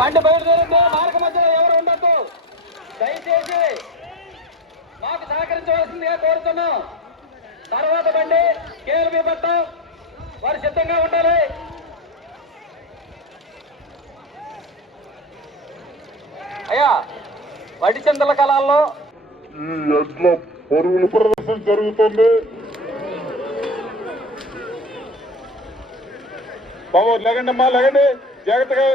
బండి బయలుదేరింది. మార్గ మధ్యలో ఎవరు ఉండద్దు. దయచేసి మాకు సహకరించవలసిందిగా కోరుతున్నాం. తర్వాత బండి కేఎల్బి పట్టం వారు సిద్ధంగా ఉండాలి. అయ్యా వడిచందల కళల్లో కళాల్లో ఈ ఎడ్ల పరుగుల ప్రదర్శన జరుగుతుంది. బాబు లేకండి అమ్మా లేకండి జాగ్రత్తగా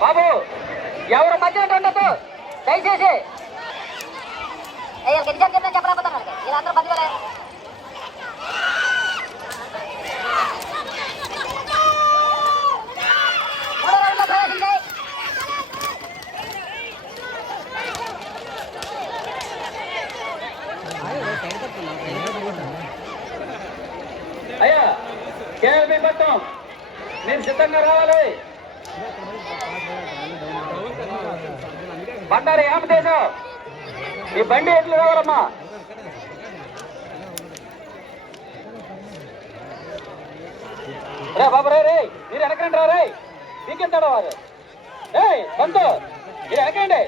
బాబు ఎవరు మధ్యలో ఉండొద్దు. దయచేసి. అయ్యో గట్టిగా చెప్పిన చెప్పలేకపోతాను వీళ్ళందరూ ప్రవేశించాయి అయ్యా కేఎల్బి పట్టం మీరు సిద్ధంగా రావాలి. బండారి ఏమదేశం ఈ బండి ఎట్లు కావాలమ్మా రే బాబు రే రే మీరు వెనకండి రా రే. పీకెత్తాడు వారు ఏ బంతు మీరు వెనకండి